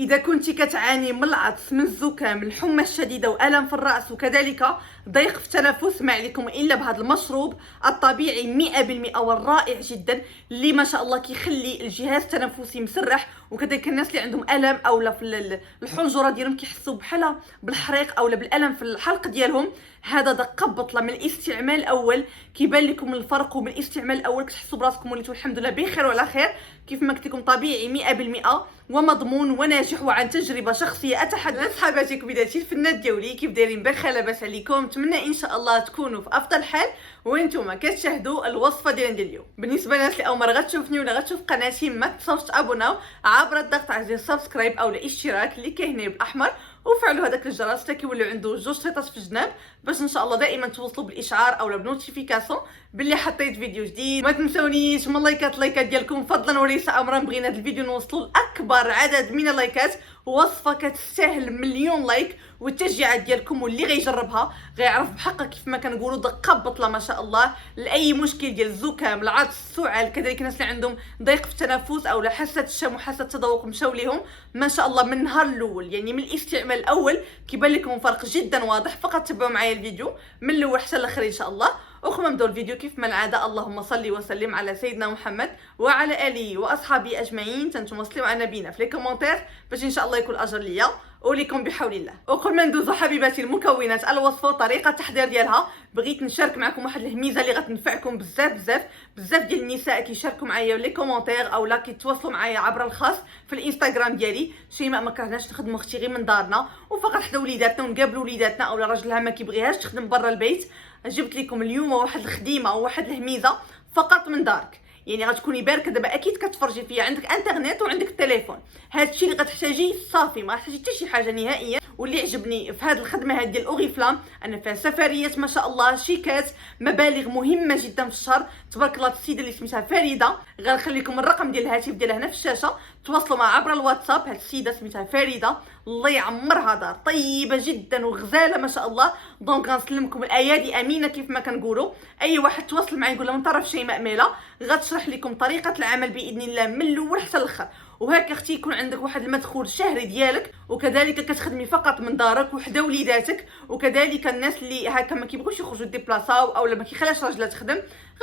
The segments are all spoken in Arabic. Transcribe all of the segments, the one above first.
اذا كنتي كتعاني من العطس، من الزكام، الحمى الشديده والم في الراس وكذلك ضيق في التنفس، ما عليكم الا بهذا المشروب الطبيعي 100% والرائع جدا اللي ما شاء الله كيخلي الجهاز التنفسي مسرح. وكذلك الناس اللي عندهم الم اولا في الحنجره ديالهم كيحسوا بحال بالحريق اولا بالالم في الحلق ديالهم، هذا دقه بطله من الاستعمال الاول كيبان لكم الفرق. ومن الاستعمال الاول كتحسوا براسكم وليتوا الحمد لله بخير وعلى خير، كيف ما قلت لكم طبيعي 100% ومضمون وناجح وعن تجربه شخصيه اتحدث. صحاباتي كبيداتي الفنات ديالي كيف دايرين؟ بخير لاباس عليكم؟ نتمنى ان شاء الله تكونوا في افضل حال وانتم كتشاهدوا الوصفه ديال اليوم. بالنسبه للناس اللي اول مره غتشوفني ولا غتشوف قناتي، ما تنساوش تابوناو عبر الضغط على زر سبسكرايب او الاشتراك اللي كاين بالاحمر، وفعلوا هذاك الجرس حتى كيوليو عنده جوج شريطات في الجناب باش ان شاء الله دائما توصلوا بالاشعار اولا بنوتيفيكاسيون باللي حطيت فيديو جديد. ما تنسونيش من اللايكات ديالكم فضلا وليس امرا، بغينا هذا الفيديو نوصلوا لاكبر عدد من اللايكات. وصفه كتستاهل مليون لايك، والتشجيعات ديالكم واللي غيجربها غيعرف بحق كيف ما كنقولوا دقه بطله ما شاء الله لاي مشكل ديال الزكام، العطس، السعال، كذلك الناس اللي عندهم ضيق في التنفس او حاسه الشم وحاسه التذوق مشاو ليهم ما شاء الله من النهار الاول. يعني من الاستعمال الاول كيبان لكم فرق جدا واضح. فقط تبعوا معايا الفيديو من الاول حتى الاخر ان شاء الله. وقبل ما نبداو الفيديو كيف ما العاده اللهم صل وسلم على سيدنا محمد وعلى اله واصحابه اجمعين. تنتم صليو على نبينا في لي كومونتير باش ان شاء الله يكون الاجر ليا وليكم بحول الله. وقبل ما ندوزو حبيباتي المكونات الوصفه وطريقه التحضير ديالها، بغيت نشارك معكم واحد الهميزه اللي غتنفعكم بزاف ديال النساء كيشاركوا معايا لي كومونتير اولا كيتواصلوا معايا عبر الخاص في الانستغرام ديالي. شيماء ما كرهناش نخدموا اختي غير من دارنا وفقط حدا وليداتنا ونقابلوا وليداتنا اولا راجلها ما كيبغيهاش تخدم برا البيت. جبت لكم اليوم واحد الخديمه او واحد الهميزه فقط من دارك. يعني غتكوني باركه دابا اكيد كتفرجي فيا، عندك انترنت وعندك التليفون، هادشي اللي غتحتاجيه صافي، ما غتحتاجي حتى شي حاجه نهائيا. واللي عجبني في هذه الخدمه هذه ديال اوريفلام ان فيها سفريات ما شاء الله، شيكات، مبالغ مهمه جدا في الشهر. تبارك الله السيده اللي سميتها فريده، غنخلي لكم الرقم ديال الهاتف ديالها هنا في الشاشه، تواصلوا معها عبر الواتساب. هاد السيده سميتها فريده، الله يعمرها دار، طيبه جدا وغزاله ما شاء الله. دونك غنسلمكم الايادي امينه كيف ما كنقولوا. اي واحد تواصل معايا يقول له من طرف شيماء ميلا غتشرح لكم طريقه العمل باذن الله من الاول حتى الاخر. وهكا اختي يكون عندك واحد المدخول شهري ديالك، وكذلك كتخدمي فقط من دارك وحده وليداتك. وكذلك الناس اللي هكا ما كيبغوش يخرجوا ديبلاصاو اولا ما كيخلاش راجلها تخدم،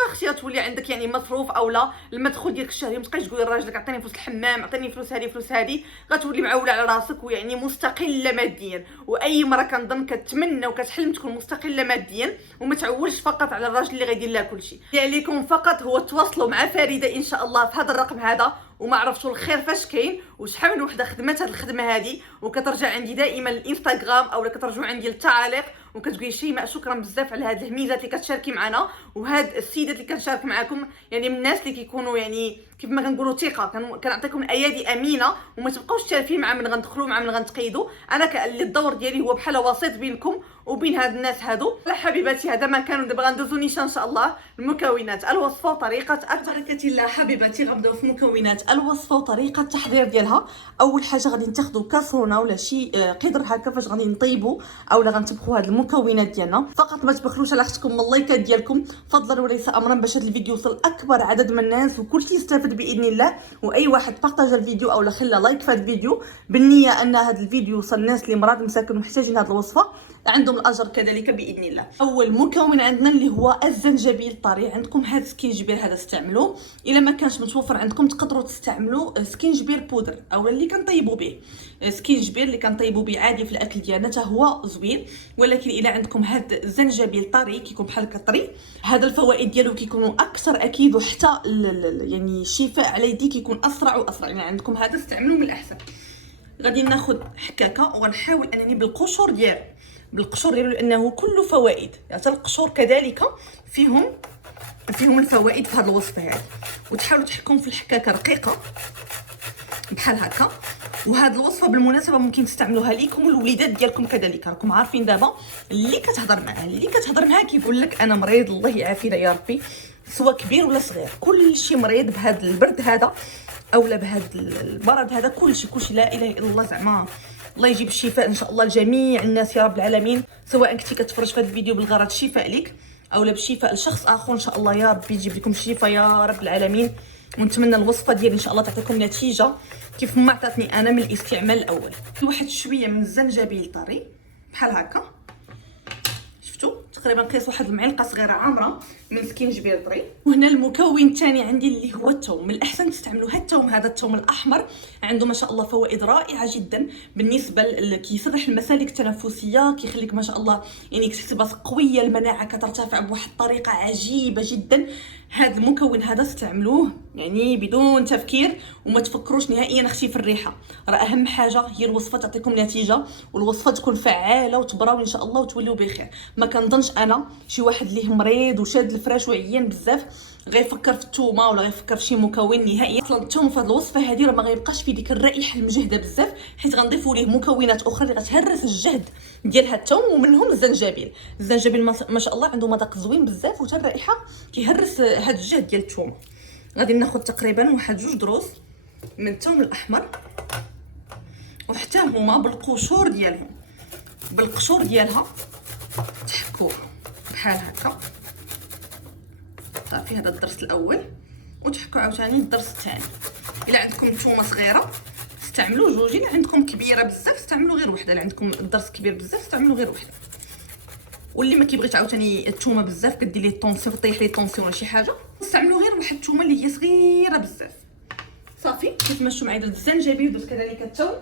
اختي تولي عندك يعني مصروف اولا المدخول ديالك الشهري. ما تبقايش تقولي لراجلك عطيني فلوس الحمام، عطيني فلوس هذه، غتولي معوله على راسك ويعني مستقله ماديا. واي مره كنظن كتمنى وكتحلم تكون مستقله ماديا وما تعولش فقط على الراجل اللي غيدير لها كلشي. اللي عليكم فقط هو تواصلوا مع فريده ان شاء الله في هذا الرقم هذا. وما عرفتوا الخير فاش كاين وشحال من وحده خدمت هذه الخدمه هذه وكترجع عندي دائما الانستغرام اولا كترجعوا عندي التعاليق وكتقولي شيماء شكرا بزاف على هذه الميزات اللي كتشاركي معنا. وهاد السيدات اللي كنشارك معكم يعني من الناس اللي كيكونوا يعني كيف ما كنقولوا ثقه، كنعطيكم الايادي امينه وما تبقاوش تالفين مع من غندخلوا مع من غنتقيدوا. انا اللي الدور ديالي هو بحال وسيط بينكم وبين هاد الناس هادو. لا حبيباتي هذا ما كانوا. دابا غندوزو نيشان ان شاء الله المكونات الوصفه وطريقه بركه الله. حبيباتي غنبداو في مكونات الوصفه وطريقه التحضير ديالها. اول حاجه غادي ناخذوا كاسرونه ولا شي قدر هكا فاش غادي نطيبوا اولا غنطبخوا هاد المكونات ديالنا. فقط ما تبخلوش على اختكم من اللايكات ديالكم فضلا وليس امرا باش هذا الفيديو يوصل اكبر عدد من الناس وكلشي يستافد باذن الله. واي واحد بارطاج الفيديو اولا خلى لايك في هذا الفيديو بالنيه ان هذا الفيديو يوصل الناس اللي مرات مساكن ومحتاجين هذه الوصفه عندهم الاجر كذلك باذن الله. اول مكون عندنا اللي هو الزنجبيل الطري. عندكم هذا السكينجبير هذا استعملوه، الا ما كانش متوفر عندكم تقدروا تستعملوا سكينجبير بودر او اللي كنطيبوا به. سكينجبير اللي كنطيبوا به عادي في الاكل ديالنا حتى هو زوين، ولكن الا عندكم هذا الزنجبيل طري كيكون بحال كطري، هذا الفوائد ديالو كيكونوا اكثر اكيد، وحتى يعني الشفاء على يدي كيكون اسرع واسرع. يعني عندكم هذا استعملوه من الاحسن. غادي ناخذ حكاكه وغنحاول انني بالقشور ديالو لانه كله فوائد. حتى القشور كذلك فيهم الفوائد في هذه الوصفه هذه. وتحاولوا تحكموا في الحكاكه رقيقه بحال هكا. وهذه الوصفه بالمناسبه ممكن تستعملوها ليكم والوليدات ديالكم كذلك. راكم عارفين دابا اللي كتهضر معاه كيقول لك انا مريض الله يعافينا يا ربي، سواء كبير ولا صغير كلشي مريض بهذا البرد هذا اولا بهذا المرض هذا، كلشي لا اله الا الله. زعما الله يجيب الشفاء ان شاء الله لجميع الناس يا رب العالمين. سواء كنتي كتفرج في هذا الفيديو بالغرض شفاء لك اولا بشفاء لشخص اخر، ان شاء الله يا رب يجيب لكم الشفاء يا رب العالمين. ونتمنى الوصفه ديالي ان شاء الله تعطيكم نتيجه كيف ما عطاتني انا من الاستعمال الاول. واحد شويه من الزنجبيل طري بحال هكا، شفتوا تقريبا قيس واحد المعلقه صغيره عامره من سكينجبير طري. وهنا المكون الثاني عندي اللي هو الثوم. من الاحسن تستعملوا هذا الثوم، هذا الثوم الاحمر عنده ما شاء الله فوائد رائعه جدا بالنسبه كيصلح المسالك التنفسيه، كيخليك ما شاء الله يعني اكتسابات قويه، المناعه كترتفع بواحد الطريقه عجيبه جدا. هذا المكون هذا استعملوه يعني بدون تفكير، وما تفكروش نهائيا اختي في الريحه. راه اهم حاجه هي الوصفه تعطيكم نتيجه، والوصفه تكون فعاله وتبراو ان شاء الله وتوليو بخير. ما كنظنش انا شي واحد اللي مريض وشاد الفراش وعيان بزاف غيفكر في الثومه ولا غيفكر في شي مكون نهائيا. اصلا الثوم في هذه الوصفه هذه راه ما غيبقاش فيه ديك الرائحه المجهده بزاف، حيت غنضيفوا ليه مكونات اخرى اللي غتهرس الجهد ديال هذا الثوم، ومنهم الزنجبيل. الزنجبيل ما شاء الله عنده مذاق زوين بزاف، وتا الرائحه كيهرس هذا الجهد ديال الثوم. غادي ناخذ تقريبا واحد 2 دروس من الثوم الاحمر، وحتى هما بالقشور ديالهم، بالقشور ديالها تحكوها بحال هكا. صافي هذا الدرس الاول، وتحكوا عاوتاني الدرس الثاني. الا عندكم ثومه صغيره استعملوا جوج، الا عندكم كبيره بزاف استعملوا غير وحده، الا عندكم الدرس كبير بزاف استعملوا غير وحده. واللي ما كيبغيش عاوتاني الثومه بزاف كدير ليه الطونسيون، طيح ليه الطونسيون ولا شي حاجه، استعملوا غير واحد الثومه اللي هي صغيره بزاف. صافي كيف ما شفتوا معايا درت الزنجبيل ودرت كذلك الثوم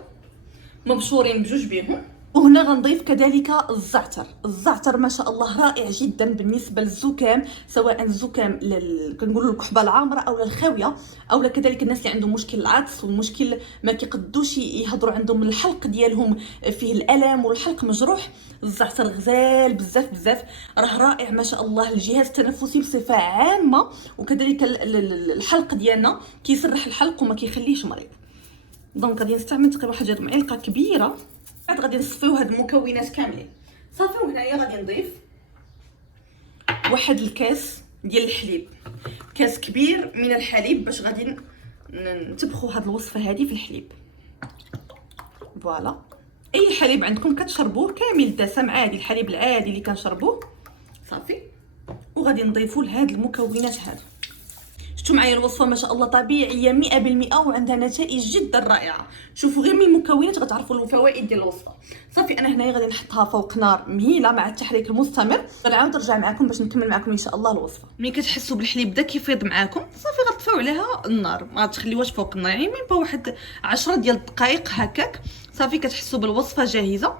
مبشورين بجوج بهم. وهنا غنضيف كذلك الزعتر. الزعتر ما شاء الله رائع جدا بالنسبه للزكام، سواء الزكام كنقولوا الكحبه العامره او الخاويه، او كذلك الناس اللي عندهم مشكل العطس ومشكل ما كيقدوش يهضروا، عندهم الحلق ديالهم فيه الالم والحلق مجروح. الزعتر غزال بزاف بزاف، راه رائع ما شاء الله للجهاز التنفسي بصفه عامه، وكذلك الحلق ديالنا كيسرح الحلق وما كيخليهش مريض. دونك غادي نستعمل تقريبا واحد معلقه كبيره. بعد غادي نصفيو هاد المكونات كاملين. صافي وهنايا غادي نضيف واحد الكاس ديال الحليب، كاس كبير من الحليب، باش غادي نطبخوا هاد الوصفه هذه في الحليب. فوالا اي حليب عندكم كتشربوه كامل الدسم عادي، الحليب العادي اللي كنشربوه. صافي وغادي نضيفوا لهاد المكونات هادو. شفتوا معايا الوصفه ما شاء الله طبيعيه 100% وعندها نتائج جدا رائعه. شوفوا غير من المكونات غتعرفوا الفوائد ديال الوصفه. صافي انا هنايا غادي نحطها فوق نار مهيله مع التحريك المستمر. غنعاود نرجع معكم باش نكمل معكم ان شاء الله الوصفه. ملي كتحسوا بالحليب بدا كيفيض معكم صافي غتطفيو عليها النار، ما تخليوهاش فوق النار، يعني من واحد 10 ديال الدقائق هكاك. صافي كتحسوا بالوصفه جاهزه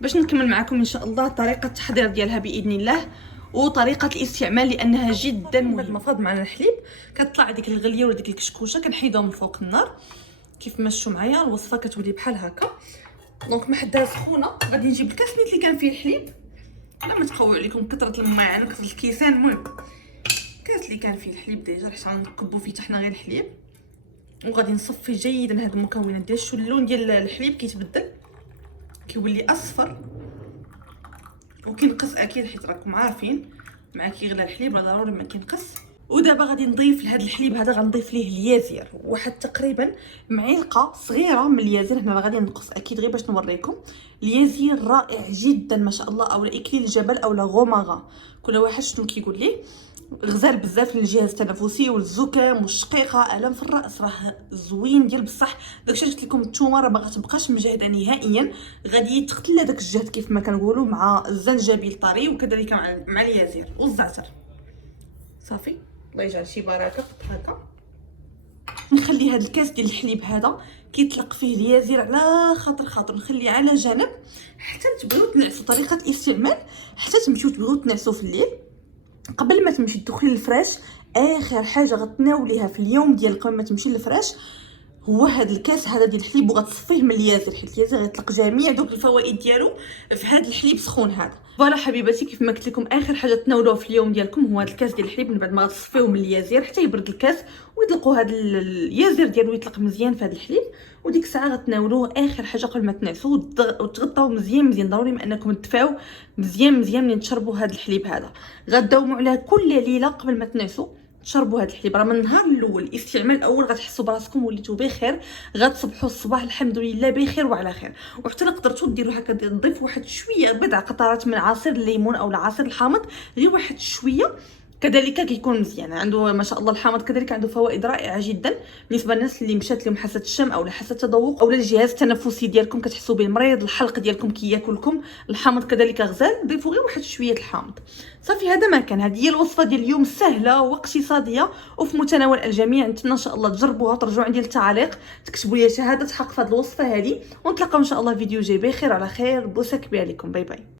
باش نكمل معكم ان شاء الله طريقه التحضير ديالها باذن الله، وطريقه الاستعمال لانها جدا مهمه. بعد ما فاض معنا الحليب كتطلع ديك الغليه ولا ديك الكشكوشه كنحيدوها من فوق النار. كيف ما شفتوا معايا الوصفه كتولي بحال هكا. دونك ما حداها سخونه غادي نجيب الكاس اللي كان فيه الحليب، لا ما تقوي عليكم كثره الماعن كثره الكيسان. المهم الكاس اللي كان فيه الحليب ديجا حتى نكبوا فيه حتى حنا غير الحليب، وغادي نصفي جيدا هاد المكونات ديال. شو اللون ديال الحليب كيتبدل كيولي اصفر وكينقص اكيد، حيت راكم عارفين مع كيغلى الحليب راه ضروري ما كينقص. ودابا غادي نضيف لهذا الحليب هذا غنضيف ليه اليازير، واحد تقريبا معلقه صغيره من اليازير. هنا غادي نقص اكيد غير باش نوريكم. اليازير رائع جدا ما شاء الله، او اكليل الجبل او غوماغا، كل واحد شنو كيقول ليه. غزال بزاف للجهاز التنفسي والزكام والشقيقه، الم في الراس، راه زوين ديال بصح. داكشي قلت لكم الثومه راه ما غتبقاش مجهده نهائيا، غادي تقتل داك الجهد كيف ما كنقولوا مع الزنجبيل طري وكذلك مع اليازير والزعتر. صافي الله يجعل شي بركه هكا. نخلي هذا الكاس ديال الحليب هذا كيطلق فيه اليازير على خاطر نخليه على جنب حتى تبغيو تنعسوا. طريقه الاستعمال حتى تمشيو تبغيو تنعسوا في الليل قبل ما تمشي تدخلي للفراش، اخر حاجه غتناوليها في اليوم ديال قبل ما تمشي للفراش هو هذا الكاس هذا ديال الحليب، وغتصفيه من اليازر، حيت اليازر غيطلق جميع دوك الفوائد ديالو في هذا الحليب سخون هذا. فوالا حبيباتي كيف ما قلت لكم اخر حاجه تناولوها في اليوم ديالكم هو هذا الكاس ديال الحليب. من بعد ما غتصفيوه من اليازر حتى يبرد الكاس ويطلقوا هذا اليازر ديالو يطلق مزيان في هذا الحليب، وديك الساعه غتناولوه اخر حاجه قبل ما تنعسوا وتغطاو مزيان. ضروري ما انكم تدفاو مزيان ملي تشربوا هذا الحليب هذا. غداوموا عليه كل ليله قبل ما تنعسوا تشربوا هذا الحليب. راه من النهار الاول الاستعمال الاول غتحسوا براسكم وليتوا بخير، غتصبحوا الصباح الحمد لله بخير وعلى خير. وحتى قدرتوا ديروا هكا نضيف واحد شويه بضع قطرات من عصير الليمون او العصير الحامض، غير واحد شويه كذلك كيكون مزيان، عنده ما شاء الله الحامض كذلك عنده فوائد رائعه جدا بالنسبه للناس اللي مشات لهم حاسه الشم او حاسه التذوق او الجهاز التنفسي ديالكم كتحسوا به مريض، الحلق ديالكم كياكلكم. الحامض كذلك غزال، ضيفوا غير واحد شويه الحامض صافي. هذا ما كان، هذه هي الوصفه ديال اليوم سهله واقتصاديه وفي متناول الجميع. نتمنى ان شاء الله تجربوها وترجعوا عندي التعاليق، تكتبوا لي شهاده حق في هذه الوصفه هذه، ونتلاقاو ان شاء الله فيديو جاي بخير على خير. بوسه كبيره لكم، باي باي.